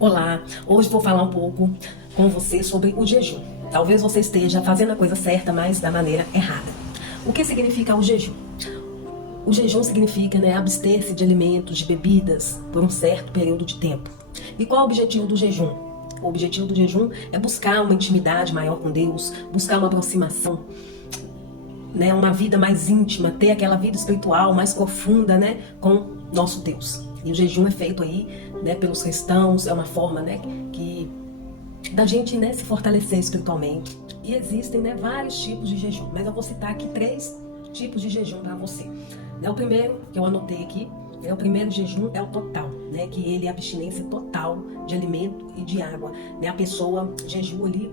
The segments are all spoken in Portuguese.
Olá, hoje vou falar um pouco com você sobre o jejum. Talvez você esteja fazendo a coisa certa, mas da maneira errada. O que significa o jejum? O jejum significa, abster-se de alimentos, de bebidas, por um certo período de tempo. E qual é o objetivo do jejum? O objetivo do jejum é buscar uma intimidade maior com Deus, buscar uma aproximação, uma vida mais íntima, ter aquela vida espiritual mais profunda, com nosso Deus. E o jejum é feito aí, pelos cristãos, é uma forma, que da gente, se fortalecer espiritualmente. E existem, vários tipos de jejum, mas eu vou citar aqui 3 tipos de jejum para você. O primeiro que eu anotei aqui, o primeiro jejum é o total, que ele é abstinência total de alimento e de água. A pessoa jejua ali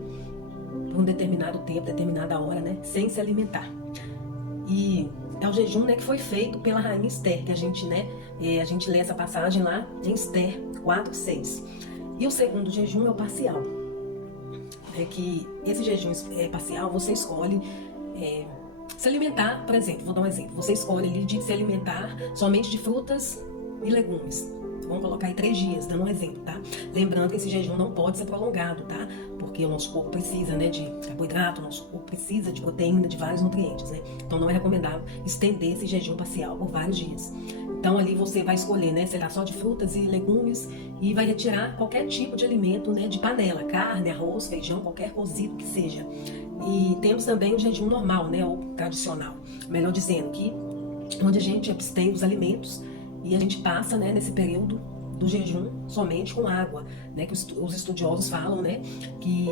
por um determinado tempo, determinada hora, sem se alimentar. E é o jejum, que foi feito pela rainha Esther, que a gente lê essa passagem lá em Esther 4:6. E o segundo jejum é o parcial. É que esse jejum parcial, você escolhe se alimentar, por exemplo, vou dar um exemplo. Você escolhe ali de se alimentar somente de frutas e legumes. Vamos colocar aí 3 dias, dando um exemplo, tá? Lembrando que esse jejum não pode ser prolongado, tá? Porque o nosso corpo precisa, de carboidrato, o nosso corpo precisa de proteína, de vários nutrientes, Então não é recomendável estender esse jejum parcial por vários dias. Então ali você vai escolher, será só de frutas e legumes e vai retirar qualquer tipo de alimento, de panela, carne, arroz, feijão, qualquer cozido que seja. E temos também o jejum normal, ou tradicional. Melhor dizendo, que onde a gente abstém dos alimentos e a gente passa, nesse período do jejum somente com água, que os estudiosos falam, que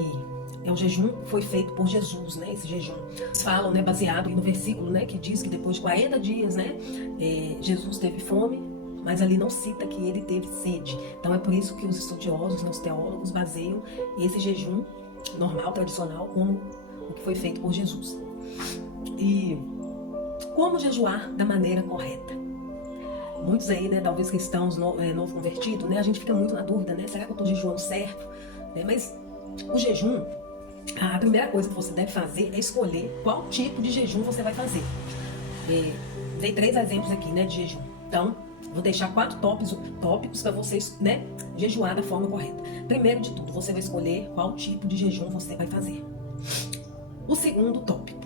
o jejum foi feito por Jesus, esse jejum. Eles falam, baseado no versículo, que diz que depois de 40 dias, Jesus teve fome, mas ali não cita que ele teve sede. Então é por isso que os estudiosos, os teólogos baseiam esse jejum normal, tradicional, como o que foi feito por Jesus. E como jejuar da maneira correta? Muitos aí, talvez cristãos novo convertidos, a gente fica muito na dúvida, será que eu estou jejuando certo? Mas o jejum, a primeira coisa que você deve fazer é escolher qual tipo de jejum você vai fazer. Dei 3 exemplos aqui, de jejum. Então, vou deixar 4 tópicos para vocês, jejuar da forma correta. Primeiro de tudo, você vai escolher qual tipo de jejum você vai fazer. O segundo tópico,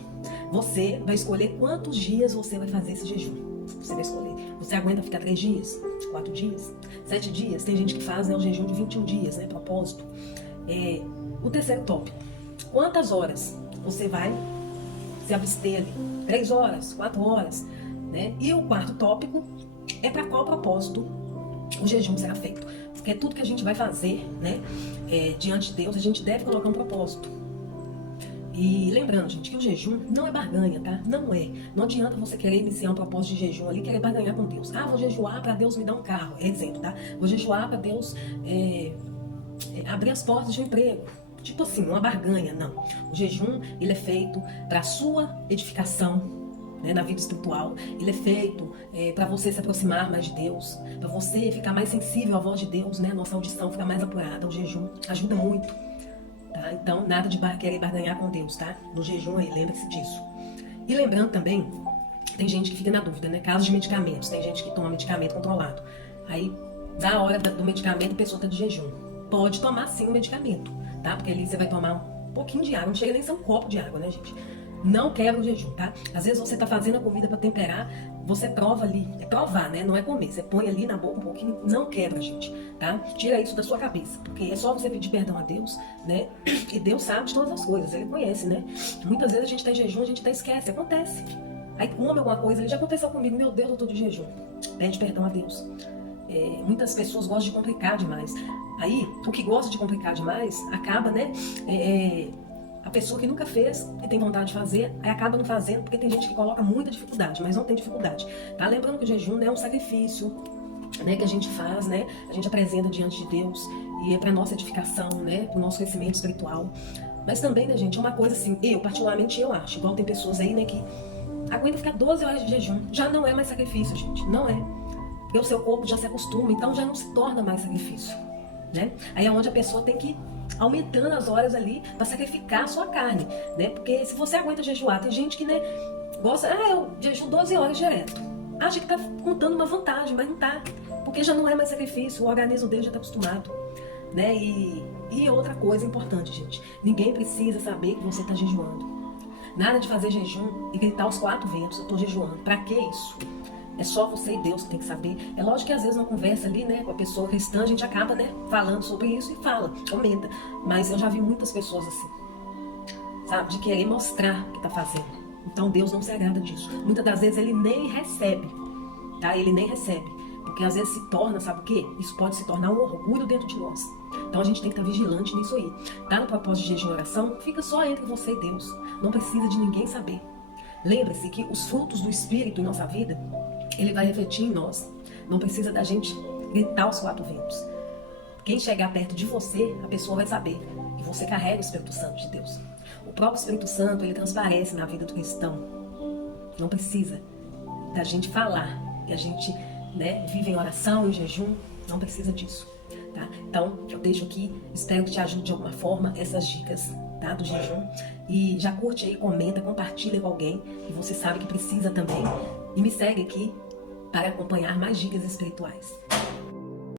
você vai escolher quantos dias você vai fazer esse jejum. Você vai escolher. Você aguenta ficar 3 dias? 4 dias? 7 dias? Tem gente que faz o jejum de 21 dias, propósito. O terceiro tópico, quantas horas você vai se abster ali? 3 horas? 4 horas? E o quarto tópico é para qual propósito o jejum será feito. Porque tudo que a gente vai fazer, diante de Deus, a gente deve colocar um propósito. E lembrando, gente, que o jejum não é barganha, tá? Não é. Não adianta você querer iniciar um propósito de jejum ali e querer barganhar com Deus. Ah, vou jejuar para Deus me dar um carro. É exemplo, tá? Vou jejuar para Deus abrir as portas de um emprego. Tipo assim, uma barganha, não. O jejum, ele é feito para a sua edificação, na vida espiritual. Ele é feito para você se aproximar mais de Deus, para você ficar mais sensível à voz de Deus, a nossa audição ficar mais apurada. O jejum ajuda muito. Tá? Então, nada de querer barganhar com Deus, tá? No jejum aí, lembre-se disso. E lembrando também, tem gente que fica na dúvida, casos de medicamentos. Tem gente que toma medicamento controlado. Aí, na hora do medicamento, a pessoa está de jejum. Pode tomar sim o medicamento, tá? Porque ali você vai tomar um pouquinho de água. Não chega nem a ser um copo de água, gente? Não quebra o jejum, tá? Às vezes você tá fazendo a comida para temperar, você prova ali, é provar, não é comer. Você põe ali na boca um pouquinho, não quebra, gente, tá? Tira isso da sua cabeça, porque é só você pedir perdão a Deus, E Deus sabe de todas as coisas, Ele conhece, Muitas vezes a gente tá em jejum, a gente até esquece, acontece. Aí come alguma coisa, ele já aconteceu comigo, meu Deus, eu tô de jejum. Pede perdão a Deus. Muitas pessoas gostam de complicar demais. Aí, o que gosta de complicar demais, acaba, a pessoa que nunca fez e tem vontade de fazer, aí acaba não fazendo, porque tem gente que coloca muita dificuldade, mas não tem dificuldade, tá? Lembrando que o jejum é um sacrifício, que a gente faz, a gente apresenta diante de Deus, e é para nossa edificação, para o nosso crescimento espiritual. Mas também, gente, é uma coisa assim, particularmente eu acho, igual tem pessoas aí, que aguentam ficar 12 horas de jejum, já não é mais sacrifício, gente, não é. Porque o seu corpo já se acostuma, então já não se torna mais sacrifício, Aí é onde a pessoa tem que aumentando as horas ali para sacrificar a sua carne, Porque se você aguenta jejuar, tem gente que, gosta, eu jejuo 12 horas direto. Acha que tá contando uma vantagem, mas não tá. Porque já não é mais sacrifício, o organismo dele já tá acostumado. né? E outra coisa importante, gente, ninguém precisa saber que você está jejuando. Nada de fazer jejum e gritar aos 4 ventos, eu estou jejuando. Para que isso? É só você e Deus que tem que saber. É lógico que às vezes uma conversa ali, né, com a pessoa cristã, a gente acaba, né, falando sobre isso e fala, comenta. Mas eu já vi muitas pessoas assim, sabe, de querer mostrar o que está fazendo. Então Deus não se agrada disso. Muitas das vezes ele nem recebe, tá? Ele nem recebe. Porque às vezes se torna, sabe o quê? Isso pode se tornar um orgulho dentro de nós. Então a gente tem que estar vigilante nisso aí. Tá no propósito de jejum e oração, fica só entre você e Deus. Não precisa de ninguém saber. Lembre-se que os frutos do Espírito em nossa vida, ele vai refletir em nós. Não precisa da gente gritar aos 4 ventos. Quem chegar perto de você, a pessoa vai saber que você carrega o Espírito Santo de Deus. O próprio Espírito Santo, ele transparece na vida do cristão. Não precisa da gente falar que a gente, né, vive em oração, em jejum. Não precisa disso. Tá? Então, eu deixo aqui, espero que te ajude de alguma forma essas dicas, tá, do jejum. E já curte aí, comenta, compartilha com alguém que você sabe que precisa também. E me segue aqui para acompanhar mais dicas espirituais.